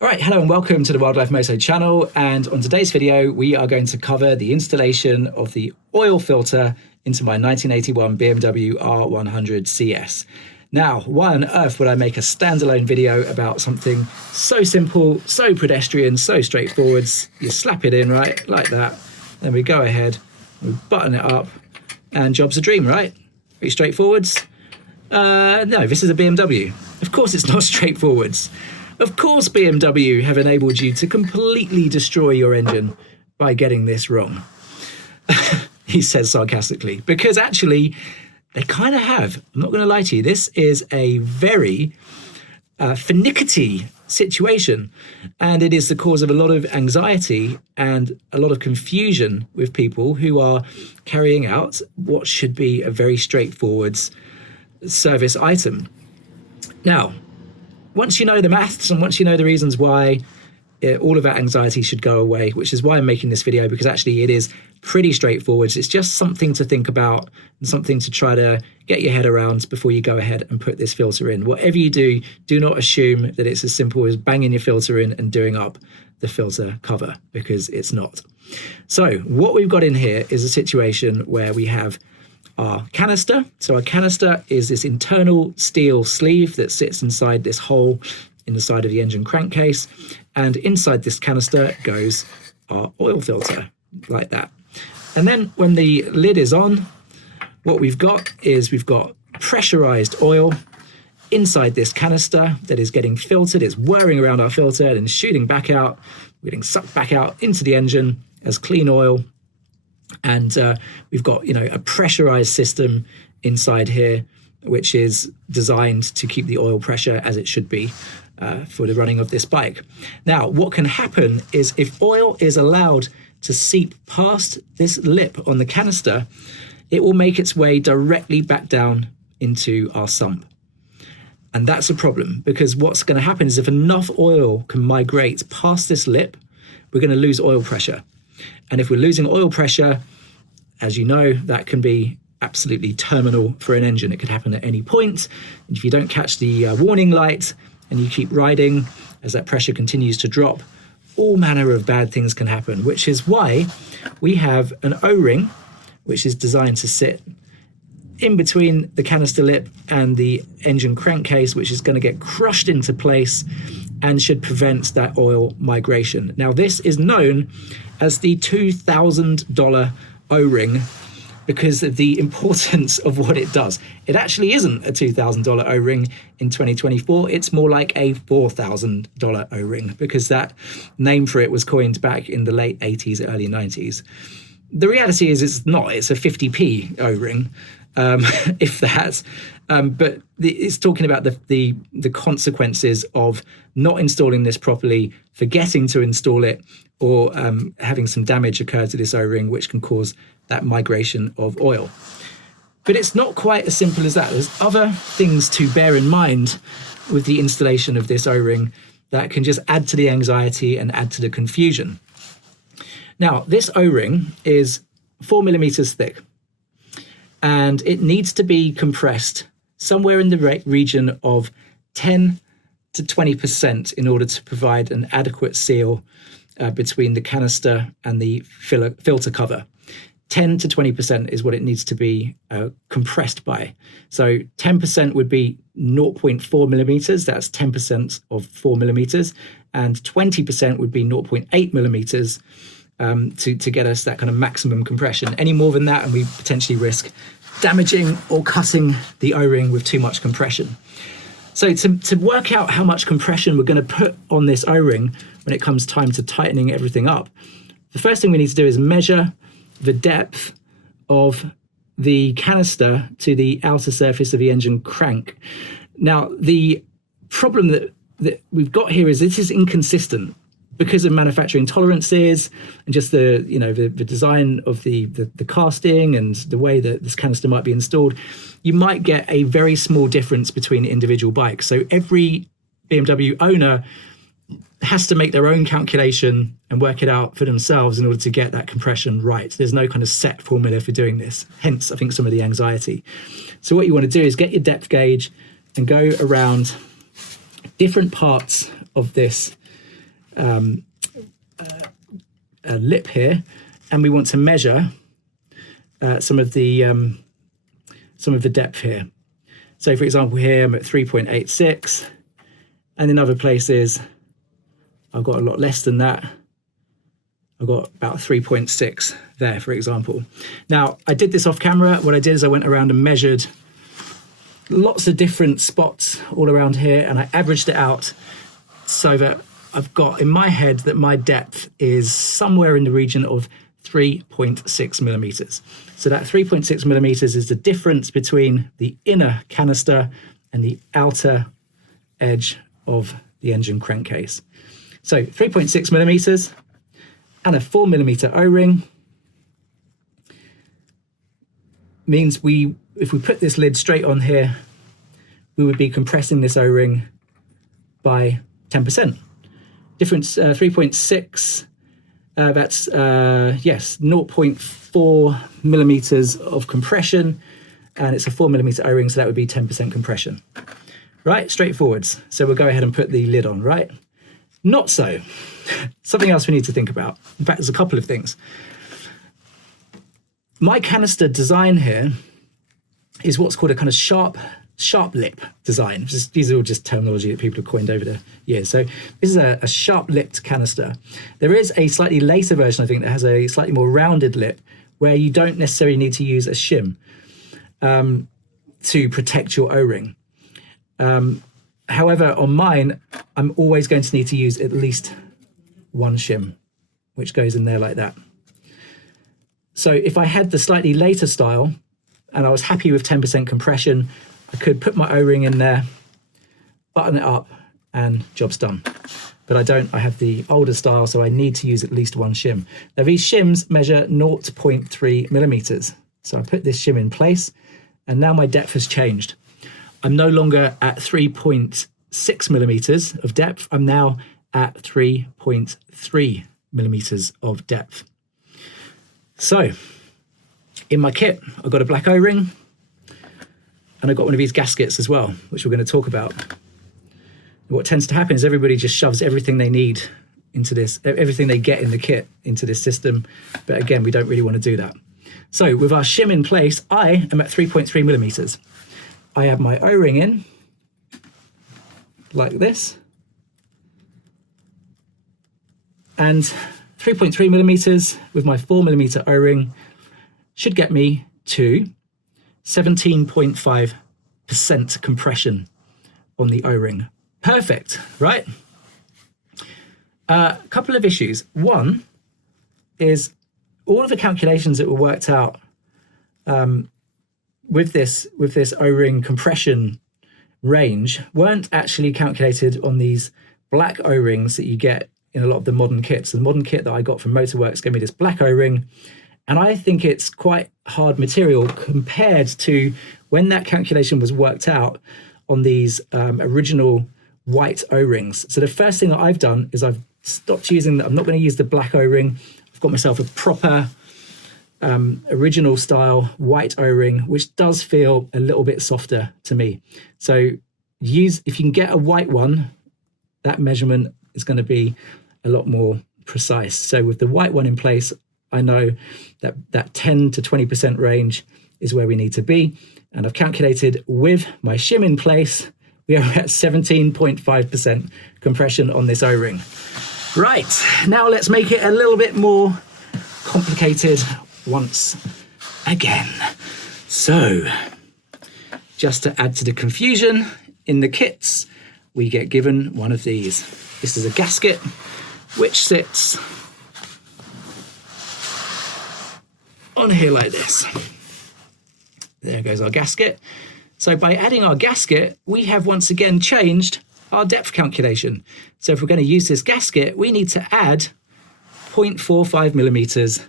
All right, hello and welcome to the Wildlife Moto channel. And on today's video, we are going to cover the installation of the oil filter into my 1981 BMW R100 CS. Now, why on earth would I make a standalone video about something so simple, so pedestrian, so straightforward? You slap it in, right, like that. Then we go ahead, we button it up, and job's a dream, right? Pretty straightforward. No, this is a BMW. Of course it's not straightforward. Of course BMW have enabled you to completely destroy your engine by getting this wrong. He says sarcastically, because actually they kind of have. I'm not going to lie to you. This is a very finicky situation, and it is the cause of a lot of anxiety and a lot of confusion with people who are carrying out what should be a very straightforward service item. Now, once you know the maths and once you know the reasons why, all of that anxiety should go away, which is why I'm making this video, because actually it is pretty straightforward. It's just something to think about and something to try to get your head around before you go ahead and put this filter in. Whatever you do, do not assume that it's as simple as banging your filter in and doing up the filter cover, because it's not. So what we've got in here is a situation where we have our canister. So our canister is this internal steel sleeve that sits inside this hole in the side of the engine crankcase, and inside this canister goes our oil filter, like that. And then when the lid is on, what we've got is we've got pressurized oil inside this canister that is getting filtered. It's whirring around our filter and shooting back out, getting sucked back out into the engine as clean oil. And we've got, a pressurized system inside here, which is designed to keep the oil pressure as it should be for the running of this bike. Now, what can happen is if oil is allowed to seep past this lip on the canister, it will make its way directly back down into our sump. And that's a problem, because what's going to happen is if enough oil can migrate past this lip, we're going to lose oil pressure. And if we're losing oil pressure, as you know, that can be absolutely terminal for an engine. It could happen at any point. And if you don't catch the warning light and you keep riding as that pressure continues to drop, all manner of bad things can happen, which is why we have an O-ring, which is designed to sit in between the canister lip and the engine crankcase, which is going to get crushed into place and should prevent that oil migration. Now, this is known as the $2,000 O-ring because of the importance of what it does. It actually isn't a $2,000 O-ring in 2024. It's more like a $4,000 O-ring, because that name for it was coined back in the late 80s, early 90s. The reality is it's not. It's a 50p O-ring, if that. But it's talking about the consequences of not installing this properly, forgetting to install it, or having some damage occur to this O-ring, which can cause that migration of oil. But it's not quite as simple as that. There's other things to bear in mind with the installation of this O-ring that can just add to the anxiety and add to the confusion. Now, this O-ring is 4 millimeters thick, and it needs to be compressed somewhere in the region of 10 to 20% in order to provide an adequate seal between the canister and the filter cover. 10 to 20% is what it needs to be compressed by. So 10% would be 0.4 millimeters. That's 10% of 4 millimeters. And 20% would be 0.8 millimeters to get us that kind of maximum compression. Any more than that, and we potentially risk damaging or cutting the O-ring with too much compression. So to work out how much compression we're going to put on this O-ring when it comes time to tightening everything up, the first thing we need to do is measure the depth of the canister to the outer surface of the engine crank. Now, the problem that we've got here is this is inconsistent because of manufacturing tolerances and just the design of the casting and the way that this canister might be installed. You might get a very small difference between individual bikes. So every BMW owner has to make their own calculation and work it out for themselves in order to get that compression right. There's no kind of set formula for doing this. Hence, I think some of the anxiety. So what you want to do is get your depth gauge and go around different parts of this lip here, and we want to measure some of the depth here. So for example, here I'm at 3.86, and in other places I've got a lot less than that. I've got about 3.6 there, for example. Now, I did this off camera. What I did is I went around and measured lots of different spots all around here, and I averaged it out so that I've got in my head that my depth is somewhere in the region of 3.6 millimeters. So that 3.6 millimeters is the difference between the inner canister and the outer edge of the engine crankcase. So 3.6 millimeters and a 4 millimeter O-ring means if we put this lid straight on here, we would be compressing this O-ring by 10%. Difference 3.6, that's, yes, 0.4 millimeters of compression, and it's a 4 millimeter O-ring, so that would be 10% compression. Right, straightforwards. So we'll go ahead and put the lid on, right? Not so. Something else we need to think about. In fact, there's a couple of things. My canister design here is what's called a kind of sharp lip design. These are all just terminology that people have coined over the years. So this is a sharp lipped canister. There is a slightly later version, I think, that has a slightly more rounded lip where you don't necessarily need to use a shim to protect your O-ring. However, on mine, I'm always going to need to use at least one shim, which goes in there like that. So if I had the slightly later style and I was happy with 10% compression, I could put my O-ring in there, button it up, and job's done. But I don't, I have the older style, so I need to use at least one shim. Now these shims measure 0.3 millimeters. So I put this shim in place, and now my depth has changed. I'm no longer at 3.6 millimeters of depth. I'm now at 3.3 millimeters of depth. So in my kit, I've got a black O-ring, and I've got one of these gaskets as well, which we're going to talk about. What tends to happen is everybody just shoves everything they need into this, everything they get in the kit into this system. But again, we don't really want to do that. So with our shim in place, I am at 3.3 millimeters. I have my O-ring in like this, and 3.3 millimeters with my 4 millimeter O-ring should get me to 17.5% compression on the O-ring. Perfect, right? A couple of issues. One is all of the calculations that were worked out with this O-ring compression range weren't actually calculated on these black O-rings that you get in a lot of the modern kits. The modern kit that I got from Motorworks gave me this black O-ring, and I think it's quite hard material compared to when that calculation was worked out on these original white O-rings. So the first thing that I've done is I've stopped using that. I'm not going to use the black O-ring. I've got myself a proper original style white O-ring, which does feel a little bit softer to me. So if you can get a white one, that measurement is going to be a lot more precise. So with the white one in place, I know that 10 to 20% range is where we need to be. And I've calculated with my shim in place, we are at 17.5% compression on this O-ring. Right, now let's make it a little bit more complicated once again. So, just to add to the confusion, in the kits, we get given one of these. This is a gasket, which sits on here like this. There goes our gasket. So by adding our gasket, we have once again changed our depth calculation. So if we're going to use this gasket, we need to add 0.45 millimeters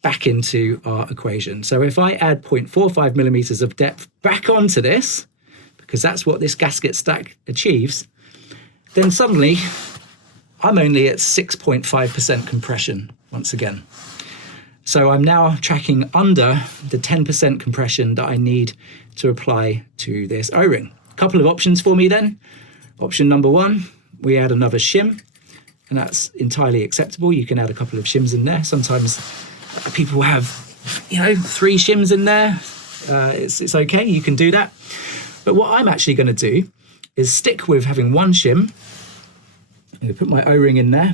back into our equation. So if I add 0.45 millimeters of depth back onto this, because that's what this gasket stack achieves, then suddenly I'm only at 6.5% compression once again. So I'm now tracking under the 10% compression that I need to apply to this O-ring. A couple of options for me then. Option number one, we add another shim and that's entirely acceptable. You can add a couple of shims in there. Sometimes people have, you know, 3 shims in there. It's okay, you can do that. But what I'm actually going to do is stick with having 1 shim. I'm going to put my O-ring in there.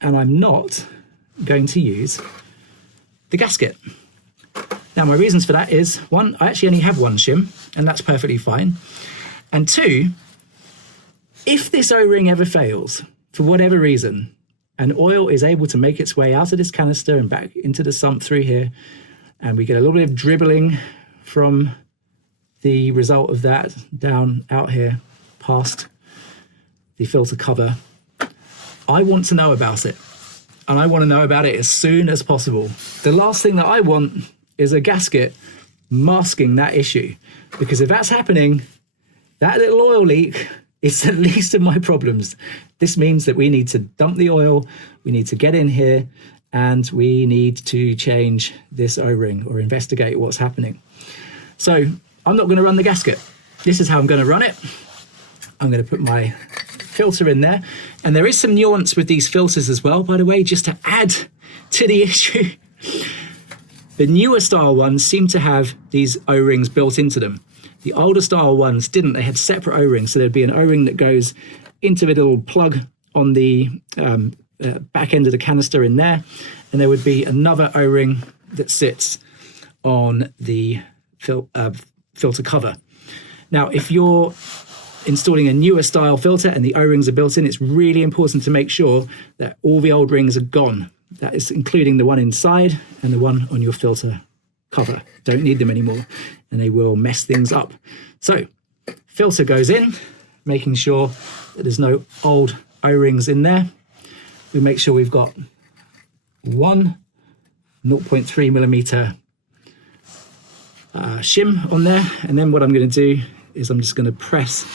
And I'm not going to use the gasket. Now, my reasons for that is, 1, I actually only have 1 shim, and that's perfectly fine. And 2, if this O-ring ever fails, for whatever reason, and oil is able to make its way out of this canister and back into the sump through here, and we get a little bit of dribbling from the result of that down out here past the filter cover, I want to know about it. And I want to know about it as soon as possible. The last thing that I want is a gasket masking that issue, because if that's happening, that little oil leak is the least of my problems. This means that we need to dump the oil, we need to get in here, and we need to change this O-ring or investigate what's happening. So I'm not going to run the gasket. This is how I'm going to run it. I'm going to put my filter in there, and there is some nuance with these filters as well, by the way, just to add to the issue. The newer style ones seem to have these O-rings built into them. The older style ones didn't. They had separate O-rings, so there'd be an O-ring that goes into a little plug on the back end of the canister in there, and there would be another O-ring that sits on the filter cover. Now, if you're installing a newer style filter and the O-rings are built in, it's really important to make sure that all the old rings are gone. That is including the one inside and the one on your filter cover. Don't need them anymore, and they will mess things up. So filter goes in, making sure that there's no old O-rings in there. We make sure we've got 1 0.3 millimeter shim on there, and then what I'm going to do is I'm just going to press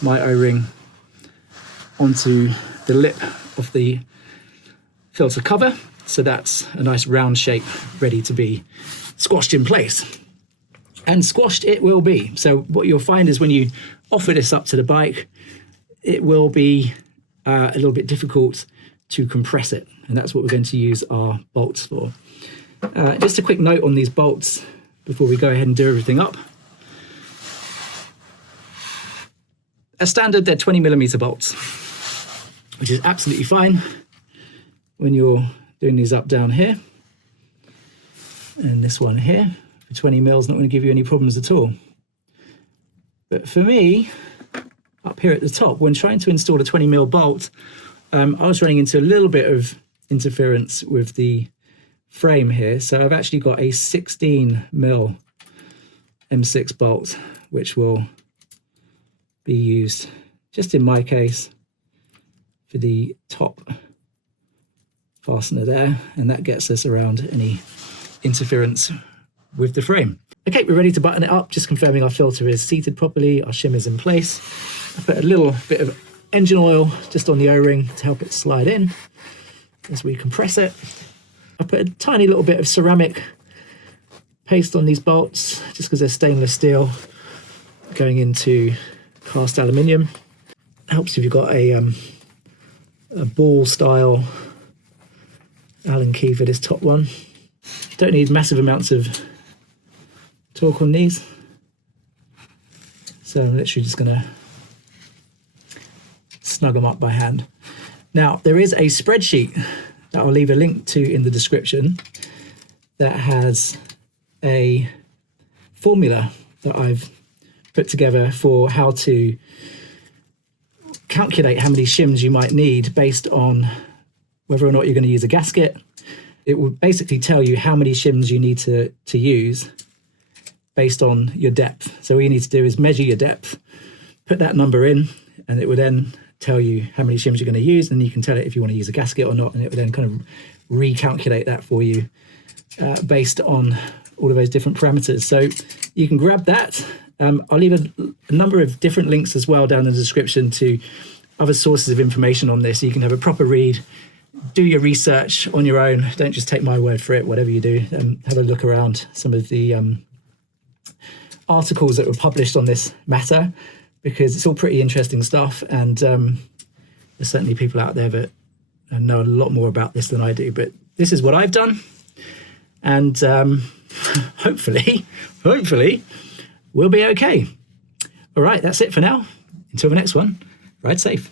my O-ring onto the lip of the filter cover, so that's a nice round shape ready to be squashed in place. And squashed it will be. So what you'll find is when you offer this up to the bike, it will be a little bit difficult to compress it, and that's what we're going to use our bolts for. Just a quick note on these bolts before we go ahead and do everything up. As standard, they're 20 millimeter bolts, which is absolutely fine when you're doing these up down here. And this one here for 20 mils, not going to give you any problems at all. But for me, up here at the top, when trying to install a 20 mil bolt, I was running into a little bit of interference with the frame here. So I've actually got a 16 mil M6 bolt, which will be used, just in my case, for the top fastener there, and that gets us around any interference with the frame. Okay, we're ready to button it up, just confirming our filter is seated properly, our shim is in place. I put a little bit of engine oil just on the O-ring to help it slide in as we compress it. I put a tiny little bit of ceramic paste on these bolts, just because they're stainless steel going into cast aluminium. Helps if you've got a ball style Allen key for this top one. Don't need massive amounts of torque on these, so I'm literally just going to snug them up by hand. Now, there is a spreadsheet that I'll leave a link to in the description that has a formula that I've put together for how to calculate how many shims you might need based on whether or not you're going to use a gasket. It will basically tell you how many shims you need to use based on your depth. So all you need to do is measure your depth, put that number in, and it will then tell you how many shims you're going to use, and you can tell it if you want to use a gasket or not, and it will then kind of recalculate that for you based on all of those different parameters. So you can grab that. I'll leave a number of different links as well down in the description to other sources of information on this. You can have a proper read, do your research on your own. Don't just take my word for it. Whatever you do, have a look around some of the articles that were published on this matter. because it's all pretty interesting stuff, and there's certainly people out there that know a lot more about this than I do, but this is what I've done, and hopefully we'll be okay. All right, that's it for now. Until the next one, ride safe.